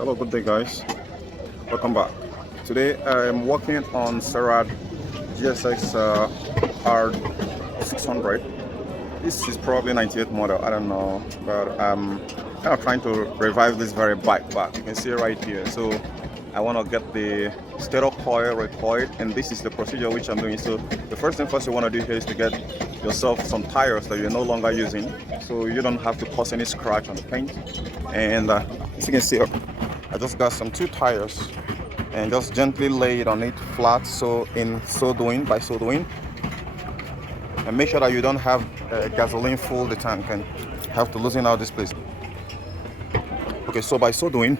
Hello, good day, guys. Welcome back. Today I'm working on Serad GSX R600. This is probably 98 model. I don't know, but I'm kind of trying to revive this very bike back. You can see it right here. So I want to get the startor coil recoiled, and this is the procedure which I'm doing. So the first thing first you want to do here is to get yourself some tires that you're no longer using, so you don't have to cause any scratch on the paint. And as you can see, I just got some 2 tires and just gently lay it on it flat. So by so doing, and make sure that you don't have gasoline full the tank and have to loosen out this place. Okay, so by so doing,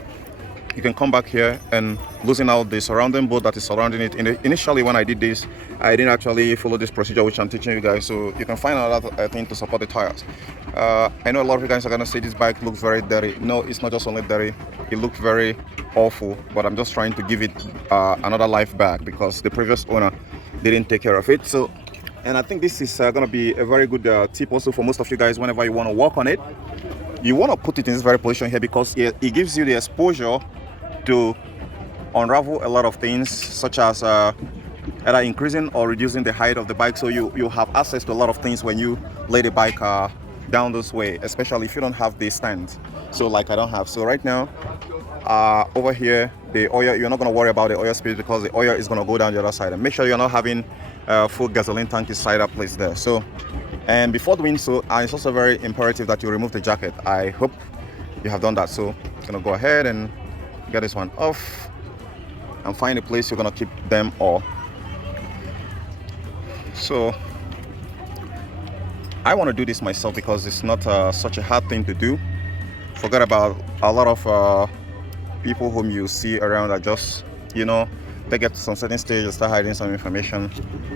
you can come back here and loosen out the surrounding board that is surrounding it. Initially, when I did this, I didn't actually follow this procedure which I'm teaching you guys, so you can find another thing to support the tires. I know a lot of you guys are gonna say this bike looks very dirty. No, it's not just only dirty, it looked very awful, but I'm just trying to give it another life back because the previous owner didn't take care of it. So, and I think this is gonna be a very good tip also for most of you guys whenever you want to work on it. You want to put it in this very position here because it gives you the exposure to unravel a lot of things, such as either increasing or reducing the height of the bike, so you have access to a lot of things when you lay the bike down this way, especially if you don't have the stand, so like I don't have. So right now over here, the oil, you're not going to worry about the oil spill because the oil is going to go down the other side, and make sure you're not having full gasoline tank inside that place there. So, and before doing so, it's also very imperative that you remove the jacket. I hope you have done that. So I'm going to go ahead and get this one off and find a place you're gonna keep them all. So I want to do this myself because it's not such a hard thing to do. Forget about a lot of people whom you see around that just, they get to some certain stage and start hiding some information.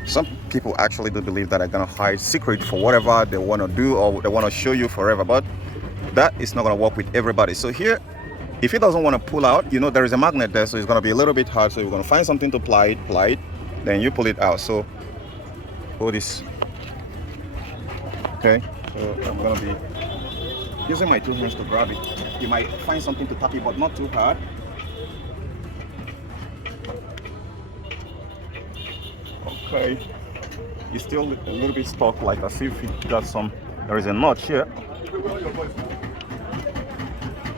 Some people actually do believe that they're gonna hide secret for whatever they want to do or they want to show you forever, but that is not gonna work with everybody. So here, if it doesn't want to pull out, there is a magnet there, so it's going to be a little bit hard. So you're going to find something to apply it, then you pull it out. So hold this. Okay, so I'm going to be using my 2 hands to grab it. You might find something to tap it, but not too hard. Okay, it's still a little bit stuck, like as if it got some, there is a notch here.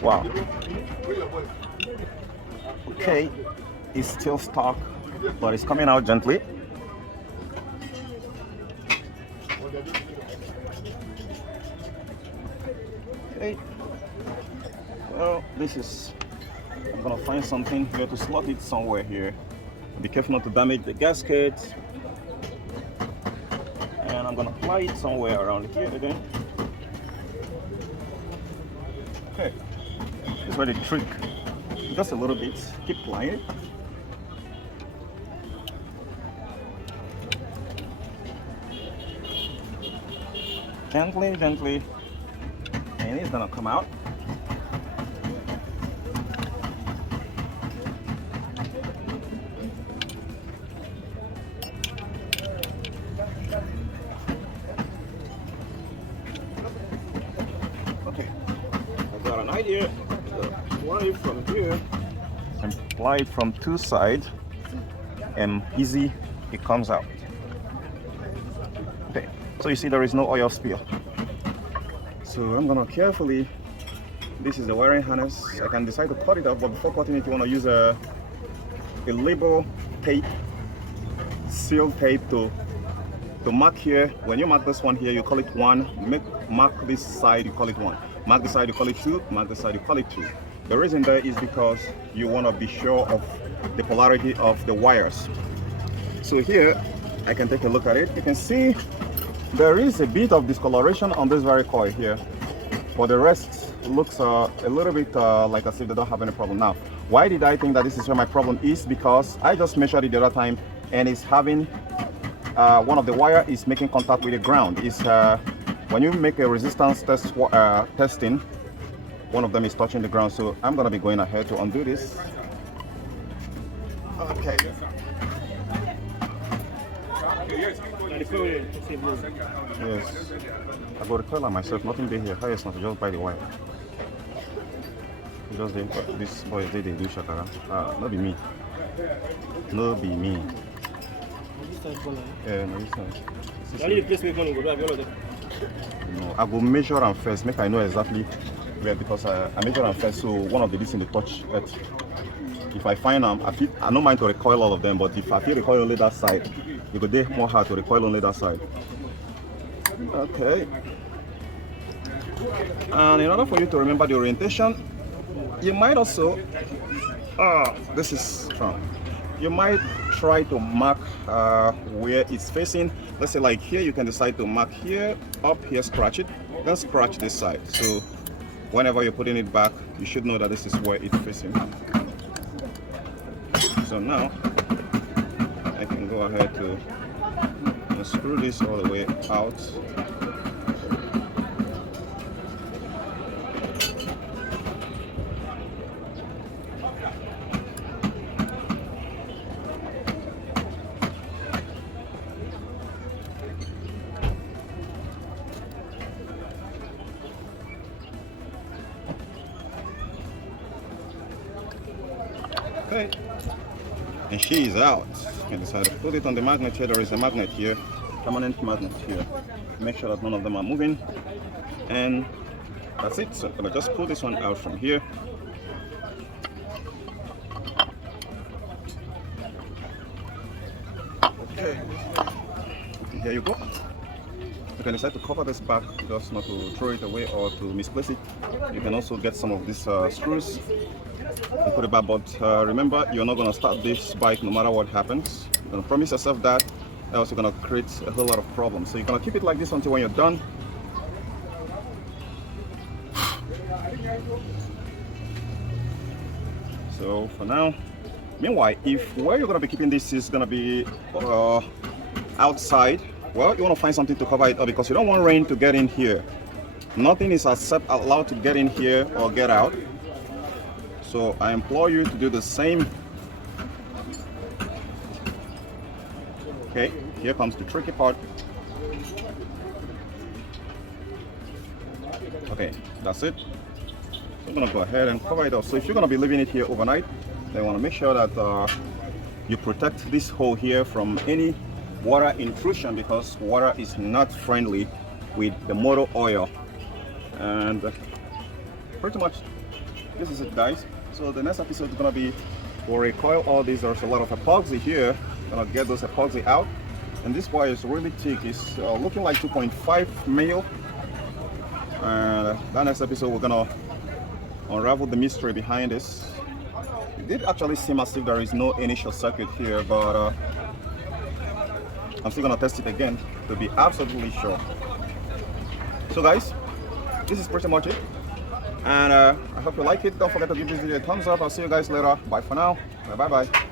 Wow. Okay, it's still stuck, but it's coming out gently. Okay, well, I'm gonna find something here to slot it somewhere here. Be careful not to damage the gasket. And I'm gonna apply it somewhere around here again. Okay, this is where the trick. Just a little bit, keep applying it. Gently, and it's gonna come out. Okay, I've got an idea. Apply it from here and apply it from 2 sides, and easy it comes out. Okay, so you see there is no oil spill. So I'm gonna carefully, this is the wiring harness. I can decide to cut it off, but before cutting it you want to use a label tape, seal tape to mark here. When you mark this one here, you call it 1. Mark this side, you call it 1. Mark the side, you call it 2. Mark the side, you call it 2. The reason there is because you want to be sure of the polarity of the wires. So here, I can take a look at it. You can see there is a bit of discoloration on this very coil here, but the rest looks a little bit like as if they don't have any problem. Now, why did I think that this is where my problem is? Because I just measured it the other time, and it's having one of the wire is making contact with the ground. It's when you make a resistance testing, one of them is touching the ground. So I'm gonna be going ahead to undo this. Okay. Yes. I got to tell her myself, nothing be here. Highest not just by the wire. Because this boy they do shakara. Not be me. No be me. Yeah, no, this one. No, I go measure and first, make I know exactly where, because I measure and first, so one of the bits in the touch earth. If I find them, I don't mind to recoil all of them, but if I feel recoil only that side, it could take more hard to recoil only that side. Okay. And in order for you to remember the orientation, you might also, this is strong. You might try to mark where it's facing. Let's say like here, you can decide to mark here, up here, scratch it, then scratch this side. So whenever you're putting it back, you should know that this is where it's facing. So now I can go ahead to screw this all the way out. Okay, and she is out. I decided to put it on the magnet here. There is a magnet here, permanent magnet here. Make sure that none of them are moving, and that's it. So I'm gonna just pull this one out from here. Okay, here you go. You can decide to cover this back, just not to throw it away or to misplace it. You can also get some of these screws and put it back, but remember, you're not going to start this bike no matter what happens. You're going to promise yourself that, else you're going to create a whole lot of problems. So you're going to keep it like this until when you're done. So for now, meanwhile, if where you're going to be keeping this is going to be outside, well, you want to find something to cover it up, because you don't want rain to get in here. Nothing is allowed to get in here or get out. So I implore you to do the same. Okay, here comes the tricky part. Okay, that's it. So I'm gonna go ahead and cover it up. So if you're gonna be leaving it here overnight, then you wanna make sure that you protect this hole here from any water intrusion, because water is not friendly with the motor oil. And pretty much this is it, guys. So the next episode is gonna be, we'll recoil all these. There's a lot of epoxy here. Gonna get those epoxy out, and this wire is really thick. It's looking like 2.5 mil. And that next episode we're gonna unravel the mystery behind this. It did actually seem as if there is no initial circuit here, but I'm still gonna test it again to be absolutely sure. So guys, this is pretty much it, and I hope you like it. Don't forget to give this video a thumbs up. I'll see you guys later. Bye for now. Bye bye.